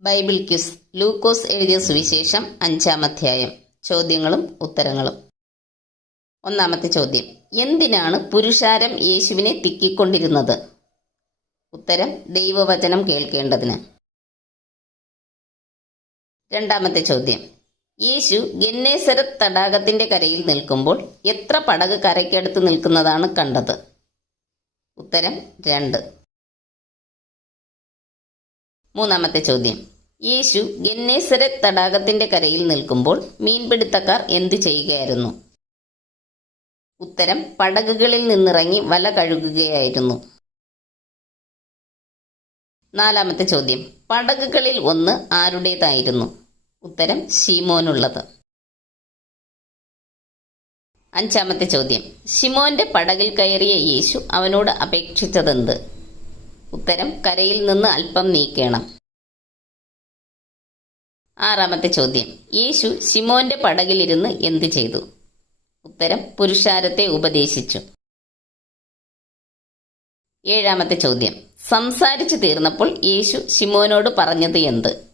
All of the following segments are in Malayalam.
ബൈബിൾ ക്വിസ് ലൂക്കോസ് എഴുതിയ സുവിശേഷം അഞ്ചാം അധ്യായം. ചോദ്യങ്ങളും ഉത്തരങ്ങളും. ഒന്നാമത്തെ ചോദ്യം. എന്തിനാണ് പുരുഷാരം യേശുവിനെ തിക്കിക്കൊണ്ടിരുന്നത്? ഉത്തരം ദൈവവചനം കേൾക്കേണ്ടതിന്. രണ്ടാമത്തെ ചോദ്യം. യേശു ഗന്നേശ്വര തടാകത്തിന്റെ കരയിൽ നിൽക്കുമ്പോൾ എത്ര പടക് കരയ്ക്കടുത്ത് നിൽക്കുന്നതാണ് കണ്ടത്? ഉത്തരം രണ്ട്. മൂന്നാമത്തെ ചോദ്യം. യേശു ഗന്നേസര തടാകത്തിന്റെ കരയിൽ നിൽക്കുമ്പോൾ മീൻപിടുത്തക്കാർ എന്തു ചെയ്യുകയായിരുന്നു? ഉത്തരം പടകുകളിൽ നിന്നിറങ്ങി വല കഴുകുകയായിരുന്നു. നാലാമത്തെ ചോദ്യം പടകുകളിൽ ഒന്ന് ആരുടേതായിരുന്നു? ഉത്തരം ഷിമോനുള്ളത് അഞ്ചാമത്തെ ചോദ്യം ഷിമോന്റെ പടകിൽ കയറിയ യേശു അവനോട് അപേക്ഷിച്ചതെന്ത്? ഉത്തരം കരയിൽ നിന്ന് അല്പം നീക്കണം. ആറാമത്തെ ചോദ്യം. യേശു ശിമോന്റെ പടകിലിരുന്ന് എന്ത് ചെയ്തു? ഉത്തരം പുരുഷാരത്തെ ഉപദേശിച്ചു. ഏഴാമത്തെ ചോദ്യം. സംസാരിച്ചു തീർന്നപ്പോൾ യേശു ശിമോനോട് പറഞ്ഞത് എന്ത്?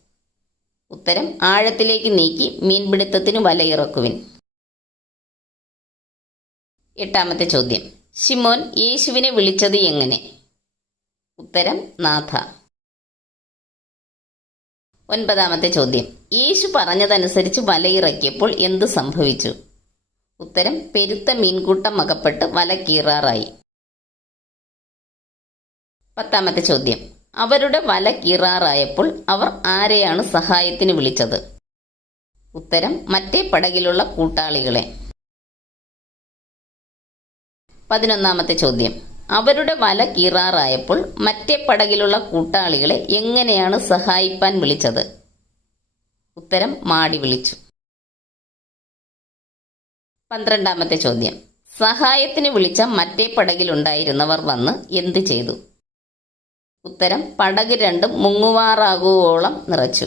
ഉത്തരം ആഴത്തിലേക്ക് നീക്കി മീൻപിടുത്തത്തിന് വലയിറക്കുവിൻ. എട്ടാമത്തെ ചോദ്യം. ശിമോൻ യേശുവിനെ വിളിച്ചത് എങ്ങനെ? ഉത്തരം നാഥ. ഒൻപതാമത്തെ ചോദ്യം. യേശു പറഞ്ഞതനുസരിച്ച് വലയിറക്കിയപ്പോൾ എന്ത് സംഭവിച്ചു? ഉത്തരം പെരുത്ത മീൻകൂട്ടം അകപ്പെട്ട് വല കീറാറായി. പത്താമത്തെ ചോദ്യം. അവരുടെ വല കീറാറായപ്പോൾ അവർ ആരെയാണ് സഹായത്തിന് വിളിച്ചത്? ഉത്തരം മറ്റേ പടകിലുള്ള കൂട്ടാളികളെ. പതിനൊന്നാമത്തെ ചോദ്യം. അവരുടെ വല കീറാറായപ്പോൾ മറ്റേ പടകിലുള്ള കൂട്ടാളികളെ എങ്ങനെയാണ് സഹായിപ്പാൻ വിളിച്ചത്? ഉത്തരം മാടി വിളിച്ചു. പന്ത്രണ്ടാമത്തെ ചോദ്യം. സഹായത്തിന് വിളിച്ച മറ്റേ പടകിലുണ്ടായിരുന്നവർ വന്ന് എന്തു ചെയ്തു? ഉത്തരം പടക് രണ്ടും മുങ്ങുവാറാകുവോളം നിറച്ചു.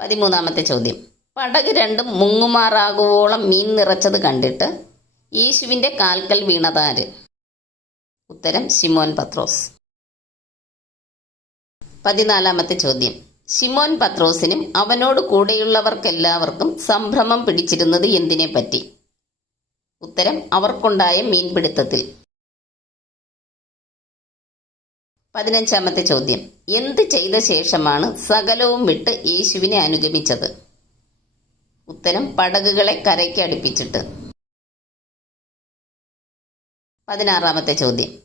പതിമൂന്നാമത്തെ ചോദ്യം. പടക് രണ്ടും മുങ്ങുമാറാകുവോളം മീൻ നിറച്ചത് കണ്ടിട്ട് യേശുവിന്റെ കാൽക്കൽ വീണതാര്? ഉത്തരം ഷിമോൻ പത്രോസ്. പതിനാലാമത്തെ ചോദ്യം. ഷിമോൻ പത്രോസിനും അവനോട് കൂടെയുള്ളവർക്കെല്ലാവർക്കും സംഭ്രമം പിടിച്ചിരുന്നത് എന്തിനെ പറ്റി ഉത്തരം അവർക്കുണ്ടായ മീൻപിടുത്തത്തിൽ. പതിനഞ്ചാമത്തെ ചോദ്യം. എന്ത് ചെയ്ത ശേഷമാണ് സകലവും വിട്ട് യേശുവിനെ അനുഗമിച്ചത്? ഉത്തരം പടകുകളെ കരയ്ക്ക് അടുപ്പിച്ചിട്ട്. പതിനാറാമത്തെ ചോദ്യം.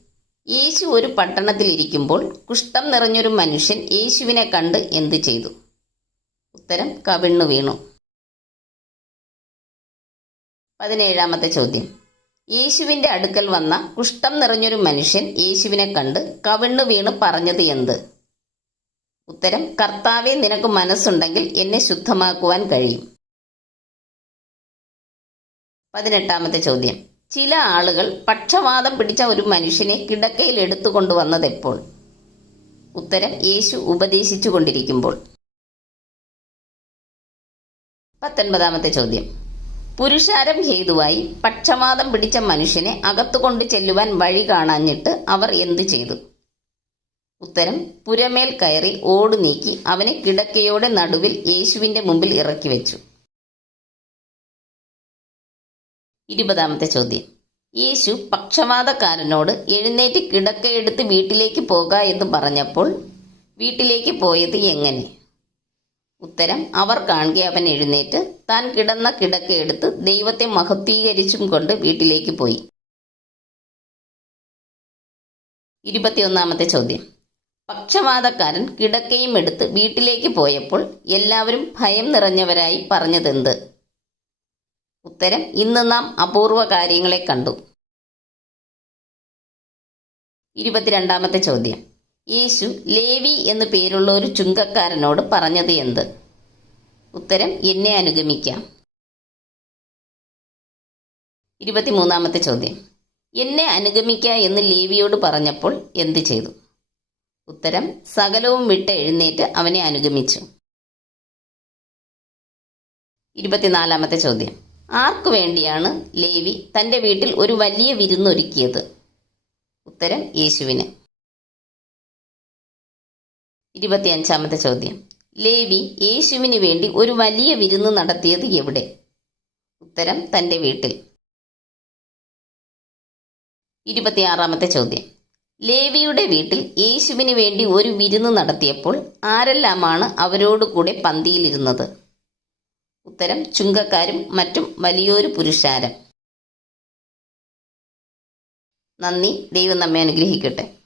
യേശു ഒരു പട്ടണത്തിൽ ഇരിക്കുമ്പോൾ കുഷ്ഠം നിറഞ്ഞൊരു മനുഷ്യൻ യേശുവിനെ കണ്ട് എന്തു ചെയ്തു? ഉത്തരം കവിണ്ണു വീണു. പതിനേഴാമത്തെ ചോദ്യം. യേശുവിന്റെ അടുക്കൽ വന്ന കുഷ്ഠം നിറഞ്ഞൊരു മനുഷ്യൻ യേശുവിനെ കണ്ട് കവിണ്ണു വീണ് പറഞ്ഞത് എന്ത്? ഉത്തരം കർത്താവെ നിനക്ക് മനസ്സുണ്ടെങ്കിൽ എന്നെ ശുദ്ധമാക്കുവാൻ കഴിയും. പതിനെട്ടാമത്തെ ചോദ്യം. ചില ആളുകൾ പക്ഷവാതം പിടിച്ച ഒരു മനുഷ്യനെ കിടക്കയിൽ എടുത്തുകൊണ്ടുവന്നത് എപ്പോൾ? ഉത്തരം യേശു ഉപദേശിച്ചു കൊണ്ടിരിക്കുമ്പോൾ. പത്തൊൻപതാമത്തെ ചോദ്യം. പുരുഷാരം ഹേതുവായി പക്ഷവാതം പിടിച്ച മനുഷ്യനെ അകത്തുകൊണ്ട് ചെല്ലുവാൻ വഴി കാണാഞ്ഞിട്ട് അവർ എന്തു ചെയ്തു? ഉത്തരം പുരമേൽ കയറി ഓടു നീക്കി അവനെ കിടക്കയോടെ നടുവിൽ യേശുവിന്റെ മുമ്പിൽ ഇറക്കി വെച്ചു. ഇരുപതാമത്തെ ചോദ്യം. യേശു പക്ഷവാതക്കാരനോട് എഴുന്നേറ്റ് കിടക്കയെടുത്ത് വീട്ടിലേക്ക് പോക എന്ന് പറഞ്ഞപ്പോൾ വീട്ടിലേക്ക് പോയത് എങ്ങനെ? ഉത്തരം അവർ കാണുക അവൻ എഴുന്നേറ്റ് താൻ കിടന്ന കിടക്കയെടുത്ത് ദൈവത്തെ മഹത്വീകരിച്ചും കൊണ്ട് വീട്ടിലേക്ക് പോയി. ഇരുപത്തിയൊന്നാമത്തെ ചോദ്യം. പക്ഷവാതക്കാരൻ കിടക്കയും എടുത്ത് വീട്ടിലേക്ക് പോയപ്പോൾ എല്ലാവരും ഭയം നിറഞ്ഞവരായി പറഞ്ഞതെന്ത്? ഉത്തരം ഇന്ന് നാം അപൂർവ കാര്യങ്ങളെ കണ്ടു. ഇരുപത്തിരണ്ടാമത്തെ ചോദ്യം. യേശു ലേവി എന്നു പേരുള്ള ഒരു ചുങ്കക്കാരനോട് പറഞ്ഞത് എന്ത്? ഉത്തരം എന്നെ അനുഗമിക്കാം. ഇരുപത്തിമൂന്നാമത്തെ ചോദ്യം. എന്നെ അനുഗമിക്ക എന്ന് ലേവിയോട് പറഞ്ഞപ്പോൾ എന്ത് ചെയ്തു? ഉത്തരം സകലവും വിട്ട് എഴുന്നേറ്റ് അവനെ അനുഗമിച്ചു. ഇരുപത്തിനാലാമത്തെ ചോദ്യം. ആർക്കു വേണ്ടിയാണ് ലേവി തന്റെ വീട്ടിൽ ഒരു വലിയ വിരുന്നൊരുക്കിയത്? ഉത്തരം യേശുവിന്. ഇരുപത്തിയഞ്ചാമത്തെ ചോദ്യം. ലേവി യേശുവിന് വേണ്ടി ഒരു വലിയ വിരുന്ന് നടത്തിയത് എവിടെ? ഉത്തരം തന്റെ വീട്ടിൽ. ഇരുപത്തിയാറാമത്തെ ചോദ്യം. ലേവിയുടെ വീട്ടിൽ യേശുവിന് വേണ്ടി ഒരു വിരുന്ന് നടത്തിയപ്പോൾ ആരെല്ലാമാണ് അവരോടുകൂടെ പന്തിയിലിരുന്നത്? ഉത്തരം ചുങ്കക്കാരും മറ്റും വലിയൊരു പുരുഷാരം. നന്ദി. ദൈവം നമ്മെ അനുഗ്രഹിക്കട്ടെ.